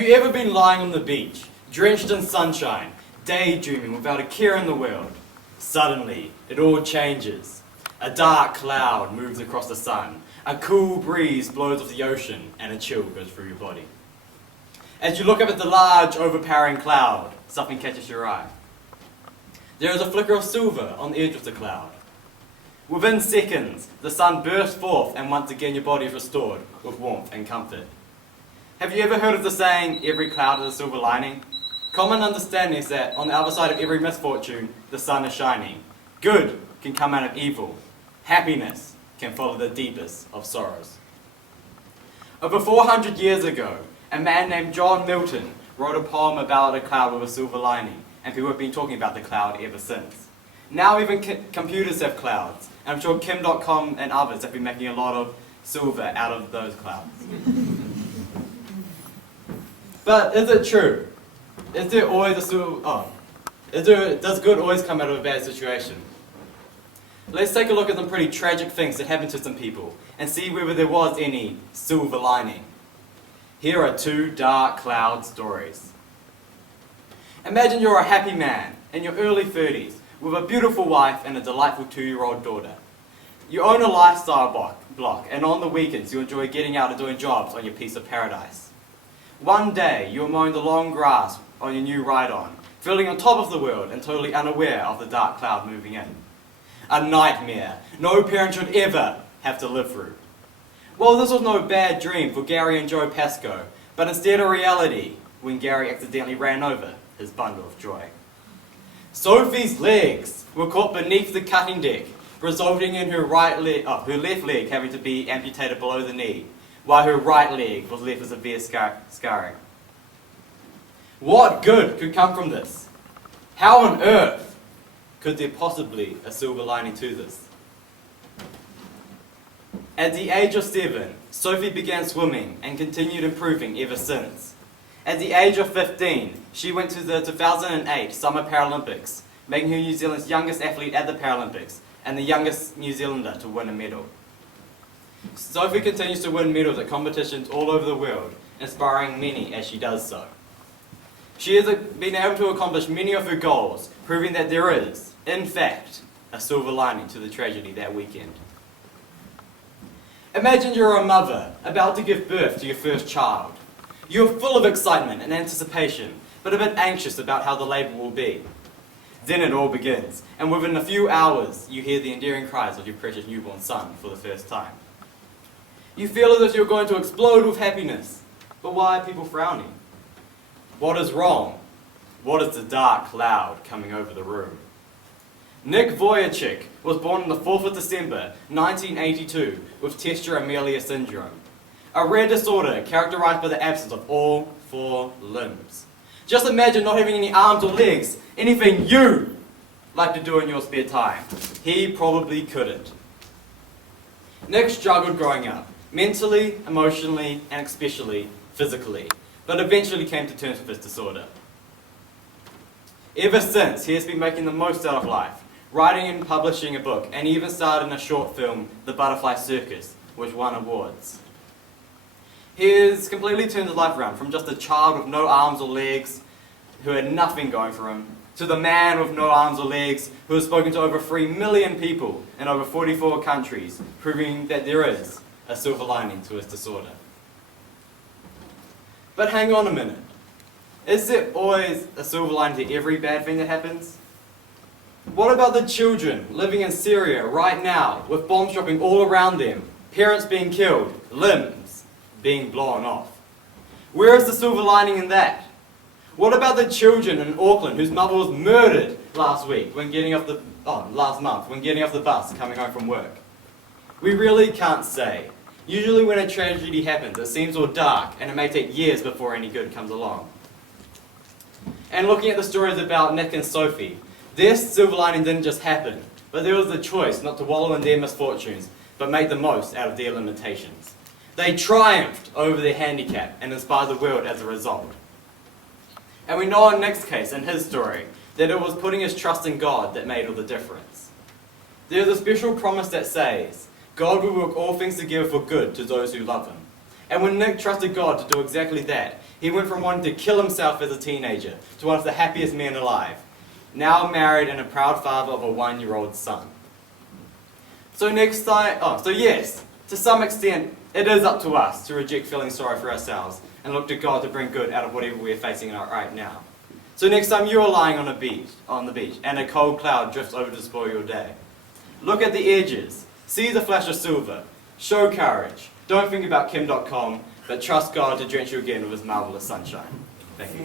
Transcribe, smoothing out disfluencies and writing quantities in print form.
Have you ever been lying on the beach, drenched in sunshine, daydreaming without a care in the world? Suddenly, it all changes. A dark cloud moves across the sun, a cool breeze blows off the ocean, and a chill goes through your body. As you look up at the large, overpowering cloud, something catches your eye. There is a flicker of silver on the edge of the cloud. Within seconds, the sun bursts forth and once again your body is restored with warmth and comfort. Have you ever heard of the saying, every cloud has a silver lining? Common understanding is that on the other side of every misfortune, the sun is shining. Good can come out of evil. Happiness can follow the deepest of sorrows. Over 400 years ago, a man named John Milton wrote a poem about a cloud with a silver lining, and people have been talking about the cloud ever since. Now even computers have clouds, and I'm sure Kim.com and others have been making a lot of silver out of those clouds. But is it true? Is there always a silver... does good always come out of a bad situation? Let's take a look at some pretty tragic things that happened to some people, and see whether there was any silver lining. Here are two dark cloud stories. Imagine you're a happy man in your early 30s with a beautiful wife and a delightful 2-year-old daughter. You own a lifestyle block, and on the weekends you enjoy getting out and doing jobs on your piece of paradise. One day you're mowing the long grass on your new ride-on, feeling on top of the world and totally unaware of the dark cloud moving in. A nightmare no parent should ever have to live through. Well, this was no bad dream for Gary and Joe Pascoe, but instead a reality when Gary accidentally ran over his bundle of joy. Sophie's legs were caught beneath the cutting deck, resulting in her left leg having to be amputated below the knee, while her right leg was left with severe scarring. What good could come from this? How on earth could there possibly a silver lining to this? At the age of 7, Sophie began swimming and continued improving ever since. At the age of 15, she went to the 2008 Summer Paralympics, making her New Zealand's youngest athlete at the Paralympics and the youngest New Zealander to win a medal. Sophie continues to win medals at competitions all over the world, inspiring many as she does so. She has been able to accomplish many of her goals, proving that there is, in fact, a silver lining to the tragedy that weekend. Imagine you're a mother about to give birth to your first child. You're full of excitement and anticipation, but a bit anxious about how the labour will be. Then it all begins, and within a few hours, you hear the endearing cries of your precious newborn son for the first time. You feel as if you're going to explode with happiness, but why are people frowning? What is wrong? What is the dark cloud coming over the room? Nick Vujicic was born on the 4th of December, 1982, with Testra-Amelia syndrome, a rare disorder characterized by the absence of all 4 limbs. Just imagine not having any arms or legs, anything you like to do in your spare time. He probably couldn't. Nick struggled growing up, mentally, emotionally, and especially physically, but eventually came to terms with his disorder. Ever since, he has been making the most out of life, writing and publishing a book, and even starred in a short film, The Butterfly Circus, which won awards. He has completely turned his life around from just a child with no arms or legs, who had nothing going for him, to the man with no arms or legs, who has spoken to over 3 million people in over 44 countries, proving that there is a silver lining to his disorder. But hang on a minute. Is there always a silver lining to every bad thing that happens? What about the children living in Syria right now, with bombs dropping all around them, parents being killed, limbs being blown off? Where is the silver lining in that? What about the children in Auckland whose mother was murdered last month when getting off the bus coming home from work? We really can't say. Usually when a tragedy happens, it seems all dark, and it may take years before any good comes along. And looking at the stories about Nick and Sophie, their silver lining didn't just happen, but there was the choice not to wallow in their misfortunes, but make the most out of their limitations. They triumphed over their handicap and inspired the world as a result. And we know in Nick's case, in his story, that it was putting his trust in God that made all the difference. There is a special promise that says, God will work all things together for good to those who love Him. And when Nick trusted God to do exactly that, he went from wanting to kill himself as a teenager to one of the happiest men alive, now married and a proud father of a 1-year-old son. So yes, to some extent, it is up to us to reject feeling sorry for ourselves and look to God to bring good out of whatever we're facing right now. So next time you're lying on the beach, and a cold cloud drifts over to spoil your day, look at the edges, see the flash of silver, show courage. Don't think about Kim.com, but trust God to drench you again with His marvelous sunshine. Thank you.